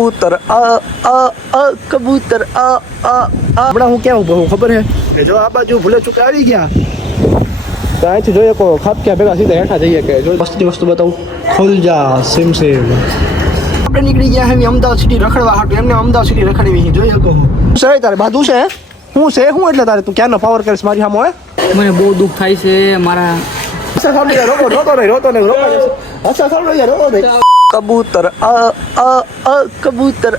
કબૂતર કબૂતર હમણાં હું ક્યાં ઉભો હું ખબર હે જો આ બાજુ ભૂલે ચૂકે આવી ગયા તો અહીંથી જોઈએ કો ખાપક્યા ભેગા સીધા હેઠા જઈએ કે જો વસ્તી વસ્તુ બતાવું ખોલ જા સેમ આપણે નીકળી ગયા હે અમદાવાદ સિટી રખડવા હાટું એમને અમદાવાદ સિટી રખડવી જોઈએ કહો છે તારે બાજુ છે હું છે હું એટલે તારે તું ક્યાંનો પાવર કરીશ મારી સામે હોય મને બહુ દુઃખ થાય છે મારા કબૂતર કબૂતર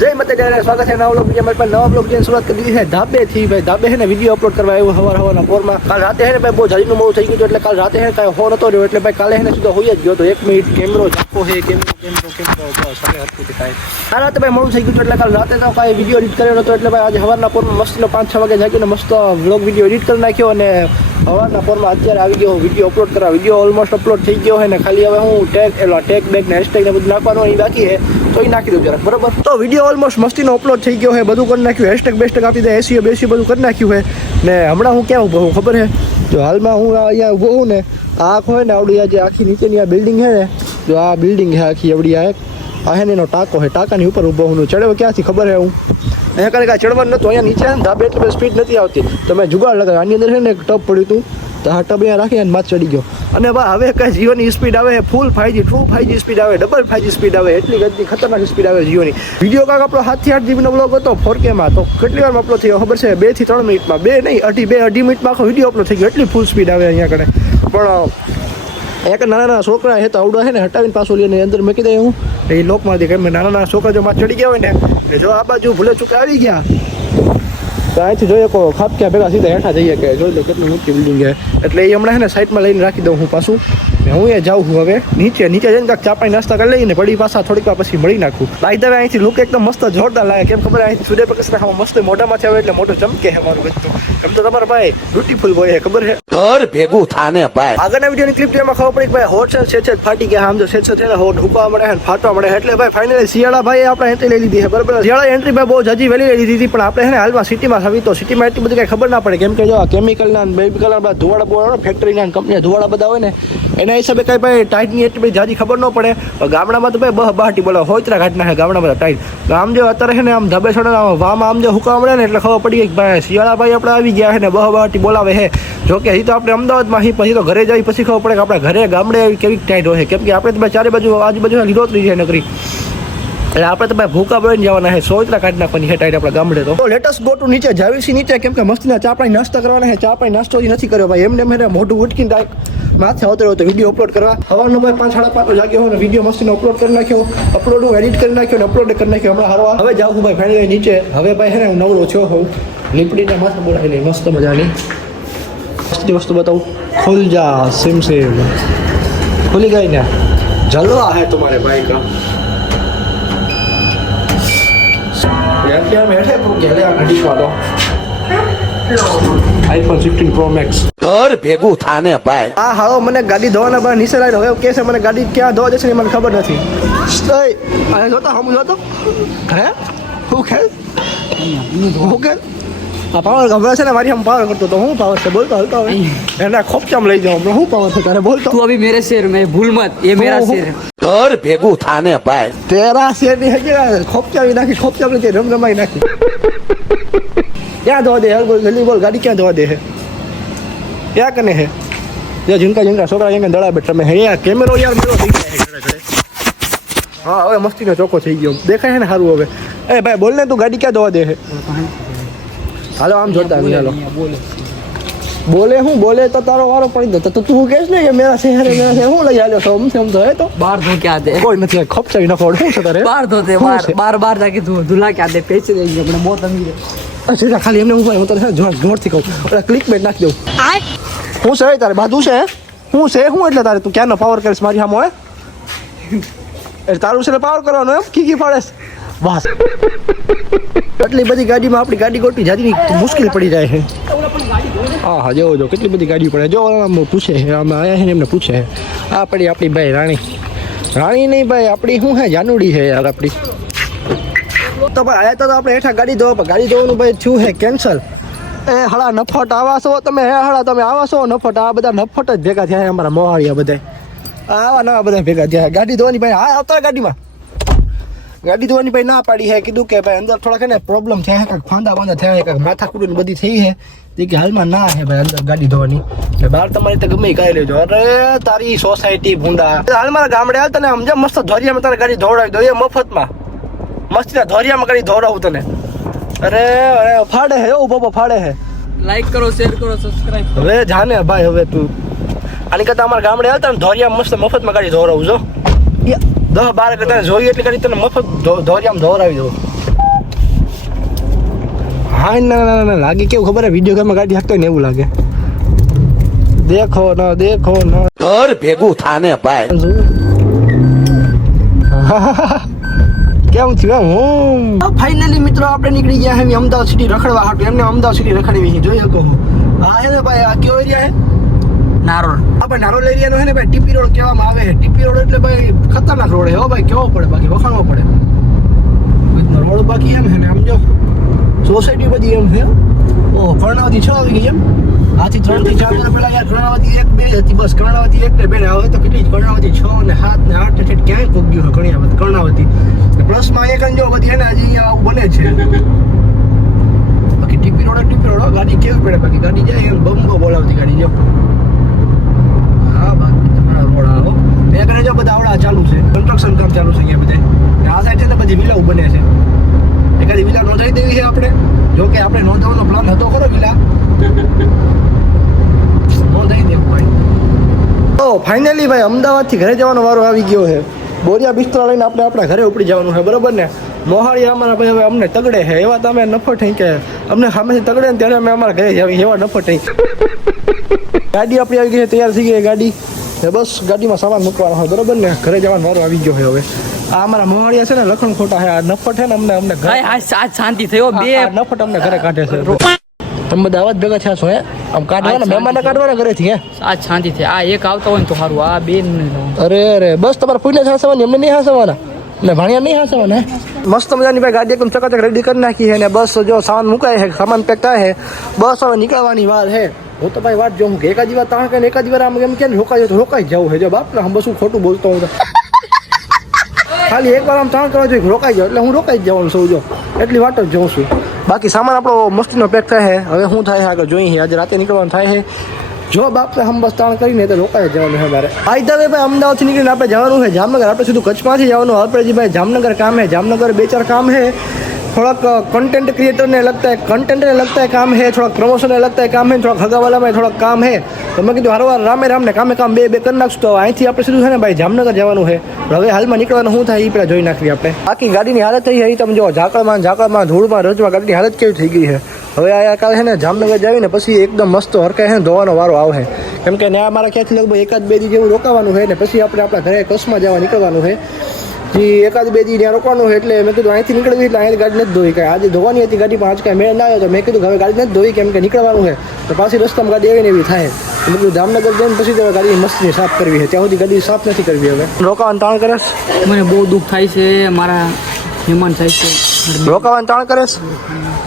જય માતા જય સ્વાગત છે નવા બ્લોગ વિડીયો નવા બ્લોગ વિડીયોની શરૂઆત કરી દીધી છે ધાબેથી ભાઈ ધાબે છે ને વિડીયો અપલોડ કરવા આવ્યો હવારના પોરમાં કાલ રાતે છે ને ભાઈ બહુ જાજીનું મોડું થઈ ગયું એટલે કાલ રાતે છે કાંઈ હો નતો રહ્યો એટલે ભાઈ કાલે છે ને સીધો હોઈ જ ગયો તો 1 મિનિટ કેમેરો ઝાકો છે કેમેરો બસ હવે હરખું થાય કાલ રાતે ભાઈ મોડું થઈ ગયું એટલે કાલ રાતે તો કાંઈ વિડીયો એડિટ કર્યો નતો એટલે ભાઈ આજે હવારના પોરમાં મસ્તનો 5-6 વાગે જાગ્યો ને મસ્ત બ્લોગ વિડીયો એડિટ કરી નાખ્યો અને હવારના પોરમાં અત્યારે આવી ગયો વિડીયો અપલોડ કરવા વિડીયો ઓલમોસ્ટ અપલોડ થઈ ગયો છે ને ખાલી હવે હું ટેગ બેગ ને હેશટેગ ને બધું નાખવાનું એ બાકી છે તો એ નાખી દઉં જરાક બરાબર તો વિડીયો ઓલમોસ્ટ મસ્તીનો અપલોડ થઈ ગયો છે બધું કરી નાખ્યું હેશટેગ બેશટેગ આપી દે એસી બેસી બધું કરી નાખ્યું છે ને હમણાં હું ક્યાં ઊભો હું ખબર છે જો હાલમાં હું અહીંયા ઊભો હું ને આંખ હોય ને આવડી આ જે આખી નીચેની આ બિલ્ડિંગ છે ને જો આ બિલ્ડિંગ છે આખી આવડી આ હે ને એનો ટાંકો છે ટાંકાની ઉપર ઊભો હું ચડ્યો ક્યાંથી ખબર છે હું અહીંયા કાંઈ ચડવાનું નહોતું અહીંયા નીચે ને ધાબે એટલી સ્પીડ નથી આવતી તો મેં જુગાડ લગાવ્યો આની અંદર છે ને એક ટબ પડ્યું હતું તો આ ટબ અહીંયા રાખી અને માથ ચડી ગયો અને ભાઈ હવે કઈ જીઓની સ્પીડ આવે ફૂલ 5G ટ્રુ 5G સ્પીડ આવે ડબલ 5G સ્પીડ આવે એટલી ગંદી ખતરનાક સ્પીડ આવે જીઓની વિડીયો કાંક આપણો 7 થી 8 GB નો બ્લોગ હતો 4K માં તો કેટલી વારમાં અપલોડ થયો ખબર છે 2 થી 3 મિનિટમાં 2 નહીં અઢી મિનિટમાં આખો વિડીયો અપલોડ થઈ ગયો એટલી ફૂલ સ્પીડ આવે અહીંયા કಡೆ પણ એક નાના છોકરા હે તો આવડો છે ને હટાવીને પાછો લઈને અંદર મૂકી દે હું એ લોકમાં દે કે નાના છોકરા જો માં ચડી ગયા હોય ને જો આ બાજુ ભૂલે ચૂકે આવી ગયા તો અહીંથી જોઈએ કો ખાપક્યા ભેગા સીધા હેઠા જઈએ કે જોઈ લો કેટલી મોટી બિલ્ડિંગ છે એટલે એ હમણાં છે ને સાઈડમાં લઈને રાખી દઉં હું પાછું હું એ જાઉં છું હવે નીચે જઈને કાંક ચાપાઈ નાસ્તા કરી લઈને પડી પાછા થોડીક વાર પછી મળી નાખું લાઈ દવે અહીંથી લુક એકદમ મસ્ત જોરદાર લાગે કેમ ખબર અહીંથી સૂર્યપ્રકાશ ના મસ્ત મોઢામાંથી આવે એટલે મોઢું ચમકે છે મારું બધું એમ તો તમારા ભાઈ બ્યુટીફુલ બોય ખબર છે ઘર ભેગું થાને ભાઈ આગળના વિડીયોની ક્લિપ એમાં ખબર પડી કે ભાઈ હોટ છે ફાટી ગયા આમ જો છે ને હોટ હુકવા મળે છે ફાટવા મળે એટલે ભાઈ ફાઇનલી શિયાળા ભાઈ આપણે એન્ટ્રી લઈ લીધી છે બરાબર શિયાળા એન્ટ્રી ભાઈ બહુ જાજી વહેલી લઈ લીધી પણ આપણે છે ને હાલમાં સિટીમાં આવી તો સિટીમાં એટલી બધી કઈ ખબર ના પડે કેમ કે જો કેમિકલના બેબીકલના બધા ધુવાડા બોવાડા ફેક્ટરીના કંપનીના ધુવાડા બધા હોય ને એના હિસાબે કઈ ભાઈ ટાઈટની એટલી બધી જાજી ખબર ન પડે ગામડામાં તો ભાઈ બહાટી બોલા હોયતરા ઘાટના છે ગામડા બધા ટાઈટ આમ જો અત્યારે છે ને આમ ધાબે છોડે વામાં આમ જો હુકા મળે ને એટલે ખબર પડી ગઈ કે ભાઈ શિયાળા ભાઈ આપણે આવી ગયા છે ને બહાટી બોલાવે છે જોકે હજી તો આપણે અમદાવાદમાં પછી તો ઘરે જઈ પછી ખબર પડે કે આપણે ઘરે ગામડે કેવી ટાઈટ હોય કેમ કે આપણે તો ભાઈ ચારે બાજુ આજુબાજુ લીલોતરી છે નકરી એટલે આપણે તો ભાઈ ભૂકા બળીને જવાના છે સોયત્રા કાઢી નાખવાની છે ટાઈટ આપણા ગામડે તો લેટેસ્ટ ગો ટુ નીચે જાવીસી નીચે કેમ કે મસ્તીના ચાપાઈ નાસ્તા કરવાના છે ચાપાઈ નાસ્તો નથી કર્યો ભાઈ એમને મેં મોઢું ઉટકીને ડાયરેક્ટ માથે આવતો તો વિડીયો અપલોડ કરવા હવાનો ભાઈ 5-5:30 જાગ્યો હોય ને વિડીયો મસ્તીનો અપલોડ કરી નાખ્યો અપલોડ હું એડિટ કરી નાખ્યો ને અપલોડ કરી નાખ્યો હમણાં હારવા હવે જાઉં હું ભાઈ ફાઇનલી નીચે હવે ભાઈ છે ને હું નવરો છો હોઉં લીપડીને માથે બોલાવી લઈ મસ્ત મજાની મસ્તી વસ્તુ બતાવું ખુલ જા સેમ ખુલી ગઈ ને જલવા હે તમારે ભાઈ કા बैठे iPhone 16 Pro Max ઘર ભેગું થાને ભાઈ આ હાલો મને ગાડી ધોવાના બહાર નીચે લાવીને હવે કે છે મને ગાડી ક્યાં ધોવા જશે મને ખબર નથી આ જોતો હમ જોતો હે હું કે આ પાવર ગમે છે ને મારી હમ પાવર કરતો તો હું પાવર છે બોલતો હલતો હવે એના ખોપચામ લઈ જાઉં હું પાવર છે તારે બોલતો તું અભી मेरे शेर में भूल मत ये मेरा शेर है ઘર ભેગું થાને ભાઈ તેરા શેર ની હજી ખોપચાવી નાખી ખોપચામ ની રમરમાઈ નાખી ક્યાં ધોવા દે બોલ જલ્દી બોલ ગાડી ક્યાં ધોવા દે છે ક્યાં કને હે જે ઝીંકા છોકરા અહીંયા દડા બેઠા મેં હે યાર કેમેરો યાર મેરો થઈ ગયા છે હા હવે મસ્તીનો ચોખ્ખો થઈ ગયો દેખાય છે ને સારું હવે એ ભાઈ બોલ ને તું ગાડી ક્યાં ધોવા દે છે હાલો આમ જોતા હાલો બોલે હું બોલે તો તારો વારો પડી દો તો તું કહેશ ને કે મેરા શહેર હું લઈ આવ્યો છો હમ તો હે તો बाहर धो क्या दे કોઈ નથી ખપચાવી નાખો શું છે તારે बाहर धोते बार जाके धुला क्या दे पेच देंगे अपने बहुत अमीर है અચ્છા ખાલી એમને હું તને જોરથી કહું ઓલા ક્લિક બેટ નાખી દઉં હું છે તારે બાજુ છે હું એટલે તારે તું ક્યાંનો પાવર કરીશ મારી સામે હોય એટલે તારું છે પાવર કરવાનો એમ કી ફાડેશ બસ એટલી બધી ગાડીમાં આપણી ગાડી ગોઠવી જાતી મુશ્કેલ પડી જાય છે હા જો કેટલી બધી ગાડી પડે જો પૂછે છે આમાં આયા છે ને એમને પૂછે છે આ પડી આપણી ભાઈ રાણી નહીં ભાઈ આપણી શું હે જાનુડી છે યાર આપણી તો ભાઈ આયા તો આપણે હેઠા ગાડી ધોવાનું ભાઈ થયું છે કેન્સલ એ હળા નફટ આવા છો તમે તમે આવા છો નફટ આ બધા નફટ જ ભેગા થયા અમારા મોહાળિયા બધા આવા નવા બધા ભેગા થયા ગાડી ધોવાની ભાઈ હા આવતા ગાડીમાં ગાડી ધોવાની ભાઈ ના પાડી છે, કીધું કે ભાઈ અંદર થોડાક ને પ્રોબ્લેમ થયા છે, કાંઈક ફાંદા બાંધા થયા છે, કાંઈક માથાકૂટ ને બધી થઈ છે, તે કે હાલમાં ના છે ભાઈ અંદર ગાડી ધોવાની, બહાર તમારે તો ગમે કાંઈ લેજો. અરે તારી સોસાયટી ભૂંડા, હાલ મારા ગામડે હાલ તને સમજા મસ્ત ધોરિયામાં તારે ગાડી ધોવડાવી દો, એ મફતમાં મસ્તીના ધોરિયામાં ગાડી ધોવડાવું તને. અરે અરે ફાડે હે, ઓ બાબા ફાડે હે. લાઈક કરો, શેર કરો, સબસ્ક્રાઇબ કરો. હવે જાને ભાઈ, હવે તું આની કરતા અમારા ગામડે હાલતા ને ધોરિયા મસ્ત મફતમાં ગાડી ધોવડાવું છો. 10-12 કરતા જોઈએ એટલે ગાડી તને મફત ધોરિયામાં ધોવડાવી દઉં. હા ના લાગે કેવું ખબર હે, વિડીયો ગેમમાં ગાડી હાંકતો ને એવું લાગે. દેખો ના ઘર ભેગું થાને ભાઈ. કેમ થયું હું ફાઇનલી મિત્રો આપણે નીકળી ગયા હે અમદાવાદ સિટી રખડવા હાટું. એમને અમદાવાદ સિટી રખડવી જોઈ શકો. હા હે ને ભાઈ, આ કયો એરિયા હે? નારોલ. આપણે નારોલ એરિયાનો હે ને ભાઈ ટીપી રોડ કહેવામાં આવે છે. ટીપી રોડ એટલે ભાઈ ખતરનાક રોડ હે હો ભાઈ, કેવો પડે બાકી વખાણવો પડે રોડ. બાકી એમ હે ને આમ જો સોસાયટી બધી એમ છે. ઓ કર્ણાવતી 6 આવી ગઈ એમ. આથી 3 થી 4 વર્ષ પહેલા યાર કર્ણાવતી 1 2 હતી બસ. કર્ણાવતી 1 ને 2 હવે તો કેટલી કર્ણાવતી 6 ને 7 ને 8 ઠેઠ ક્યાંય પગ્યું છે કર્ણાવતી. પ્લસમાં એક જો બધી હે ને હજી અહીંયા આવું બને છે. બાકી ટીપી રોડ ગાડી કેવી પડે, બાકી ગાડી જાય એમ બમ્બો બોલાવતી ગાડી જો. હા બાકી તમારા રોડ આવો મેં કરે જો બધા આવડા ચાલુ છે, કન્સ્ટ્રક્શન કામ ચાલુ છે અહીંયા બધા. આ સાઈડ છે ને બધી વિલાઓ બને છે. એકાદી વિલા નોંધાઈ દેવી છે આપણે. જો કે આપણે નોંધાવવાનો પ્લાન હતો ખરો વિલા, નોંધાઈ દેવું ભાઈ. તો ફાઇનલી ભાઈ અમદાવાદથી ઘરે જવાનો વારો આવી ગયો છે. બોરિયા બિસ્તરા લઈને આપણે આપણા ઘરે ઉપડી જવાનું છે, બરોબર ને. મોહાળી અમારા ભાઈ હવે અમને તગડે છે, એવા તમે નફો થઈ કે અમને સામેથી તગડે ને ત્યારે અમે અમારા ઘરે જાવી એવા નફો થઈ. ગાડી આપણી આવી ગઈ છે, તૈયાર થઈ ગઈ ગાડી. બસ ગાડીમાં સામાન મૂકવાનો હોય, બરોબર ને. ઘરે જવાનો વારો આવી ગયો છે હવે. આ અમારા મોહાળિયા છે ને લખણ ખોટા છે. આ નફટ છે ને અમને ઘરે આજ શાંતિ થયો. બે નફટ અમને ઘરે કાઢે છે. તમે બધા આવા જ ભેગા થયા છો હે? આમ કાઢવાના મહેમાન કાઢવાના ઘરેથી હે? આજ શાંતિ થઈ. આ એક આવતા હોય ને તો સારું, આ બે અરે બસ તમારે ફૂઈને જ હાંસવાની, એમને નહીં હાંસવાના ને ભાણિયા નહીં હાંસવાના. મસ્ત મજાની ભાઈ ગાડી એકદમ ચકાચક રેડી કરી નાખી છે ને બસ જો સામાન મુકાય છે, સામાન પેક થાય છે. બસ હવે નીકળવાની વાર છે. હું તો ભાઈ વાત જોઉં કે એકાદી વાર તાણ કરીને એકાદી વાર આમ એમ કે રોકાઈ તો રોકાઈ જવું છે. જો બાપ ને હું બસ ખોટું બોલતો હું ખાલી એકવાર આમ તાણ કરવા જોઈએ રોકાઈ જાવ એટલે હું રોકાઈ જ જવાનું છું. જો એટલી વાટ જ જોઉં છું. બાકી સામાન આપણો મસ્તીનો પેક થાય છે. હવે શું થાય છે આગળ જોઈએ. આજે રાતે નીકળવાનું થાય છે. જો બાપને હમ બસ તાણ કરીને તો રોકાઈ જવાનું છે મારે. આઈતા ભાઈ અમદાવાદથી નીકળીને આપણે જવાનું છે જામનગર. આપણે સીધું કચ્છમાંથી જવાનું. આપણે ભાઈ જામનગર કામ છે, જામનગર 2-4 કામ છે. થોડાક कंटेंट क्रिएटर ने लगता है, कंटेंट ने लगता है काम है, थोड़ा प्रमोशन ने लगता है काम है, थोड़ा खगावाला में थोड़ा काम है. तो मैं कीधुं हरवा रामे राम ने कामे काम બે કરી નાખશું. તો અહીંથી આપણે સીધું છે ને ભાઈ જામનગર જવાનું છે. હવે હાલમાં નીકળવાનું શું થાય એ પેલા જોઈ નાખવી આપણે. બાકી ગાડીની હાલત થઈ છે તમે જો, ઝાકળમાં ધૂળમાં રજમાં ગાડીની હાલત કેવી થઈ ગઈ છે. હવે આ કાલે છે ને જામનગર જાવીને પછી એકદમ મસ્ત હરકાય છે ને ધોવાનો વારો આવે. કેમ કે ત્યાં મારા ખ્યાલથી લગભગ 1-2 દી જેવું રોકાવાનું છે ને પછી આપણે આપણા ઘરે કચ્છમાં જવા નીકળવાનું છે. જે 1-2 દી ત્યાં રોકવાનું હોય એટલે મેં કીધું અહીંથી નીકળવી એટલે અહીંથી ગાડી નથી ધોઈ. કાંઈ આજે ધોવાની હતી ગાડીમાં, આજ કાંઈ મેળ ના આવ્યો તો મેં કીધું હવે ગાડી નથી ધોઈ કેમ કે નીકળવાનું છે. તો પાછી રસ્તામાં ગાડી એવી ને એવી થાય. મેં કીધું જામનગર જઈને પછી તો ગાડી મસ્તી સાફ કરવી છે. ત્યાં સુધી ગાડી સાફ નથી કરવી. હવે રોકાવાનું તાણ કરેશ? મને બહુ દુઃખ થાય છે. મારા મહેમાન થાય છે. રોકાવાનું તાણ કરેશ?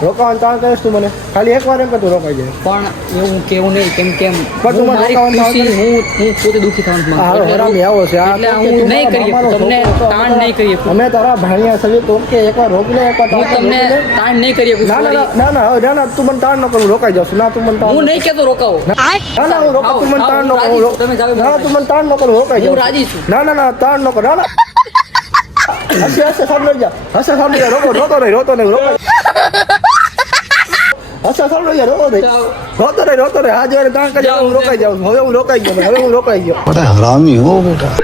રોકાવાનું તાણ કરેશ તું મને? ખાલી એકવાર એમ કે તું રોકાઈ જાય. પણ એવું કેવું નહીં. કેમ પણ તું મને રોકાવાનું તાણ કરે. હું પોતે દુઃખી થવાનું હારો હરામી આવો છે. એટલે હું નહીં કરીએ, તમને તાણ નહીં કરીએ. અમે તારા ભાણિયા સજે તો કે એકવાર રોકી લે, એકવાર હું તમને તાણ નહીં કરીએ. ના તું મને તાણ ન કરું, રોકાઈ જશું. ના તું મને તાણ, હું નહીં કહેતો રોકાવો. ના હું રોકા, તું મને તાણ ન કરું. ના તું મને તાણ ન કરું, રોકાઈ જાવ. હું રાજી છું. ના તાણ ન કર. ના હસે સાંભળી જા, સાંભળી જા. રોતો નહીં રોકાઈ. સાંભળી જા, રોતો નહીં. આ જોડે તાણ કરી હું રોકાઈ જાઉં. હવે હું રોકાઈ ગયો. બડા હરામી હો બેટા.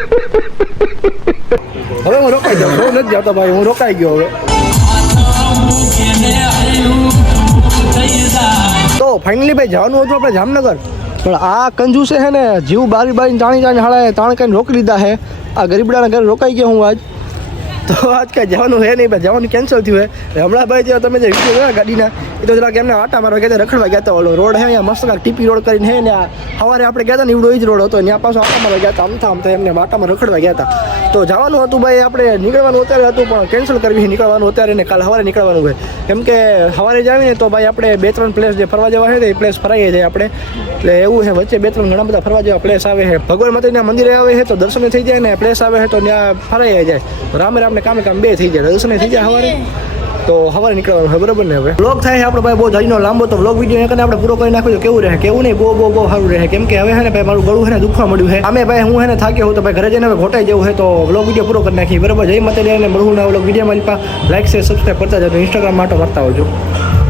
હવે હું રોકાઈ જાઉં. હું નથી જતો ભાઈ, હું રોકાઈ ગયો હવે. તો ફાઇનલી ભાઈ જવાનું હતું આપણે જામનગર. પણ આ કંજુસે છે ને જીવ બારી તાણી હાળાએ તાણ કરીને રોકી લીધા છે. આ ગરીબડાના ઘરે રોકાઈ ગયો હું આજ. તો આજ કાંઈ જવાનું છે નહીં ભાઈ, જવાનું કેન્સલ થયું છે. હમણાં ભાઈ જે તમે જે વિડીયો જોયા ગાડીના એ તો જરાક એમને આટા મારવા ગયા હતા, રખડવા ગયા હતા. ઓલો રોડ છે અહીંયા મસ્ત ટીપી રોડ કરીને છે ને. સવારે આપણે ગયા હતા ને એવડો જ રોડ હતો, ત્યાં પાછો આટા મારવા ગયા હતા. આમ એમને આટામાં રખડવા ગયા હતા. તો જવાનું હતું ભાઈ, આપણે નીકળવાનું અત્યારે હતું પણ કેન્સલ કરવી. નીકળવાનું અત્યારે ને કાલ સવારે નીકળવાનું હોય. કેમ કે સવારે જાવીને તો ભાઈ આપણે 2-3 પ્લેસ જે ફરવા જવા છે એ પ્લેસ ફરાઈએ જાય આપણે. એટલે એવું છે વચ્ચે 2-3 ઘણા બધા ફરવા જેવા પ્લેસ આવે છે. ભગવાન માતાજીના મંદિરે આવે છે તો દર્શન થઈ જાય ને, પ્લેસ આવે છે તો ત્યાં ફરાઈ જાય. રામે રામને ને કામ બે થઈ જાય દર્શન થઈ જાય સવારે તો સવારે નીકળવાનું હોય બરોબર ને હવે વ્લોગ થાય છે આપણો ભાઈ બહુ જાજીનો લાંબો તો વ્લોગ વિડીયો એને આપણે પૂરો કરી નાખ્યો કેવું રહે કેવું નહીં બહુ સારું રહે કેમ કે હવે છે ને ભાઈ મારું ગળું છે ને દુખવા મળ્યું છે અમે ભાઈ હું એને થાક્યો હું તો ભાઈ ઘરે જઈને હવે ઘોટાઈ જવું છે તો વ્લોગ વિડીયો પૂરો કરી નાખી બરોબર જય માતાજી અને મળવું ના વ્લોગ વિડીયોમાં લાઈક શેર સબસ્ક્રાઈબ કરતા જાઓ ઇન્સ્ટાગ્રામ માટે મળતા આવજો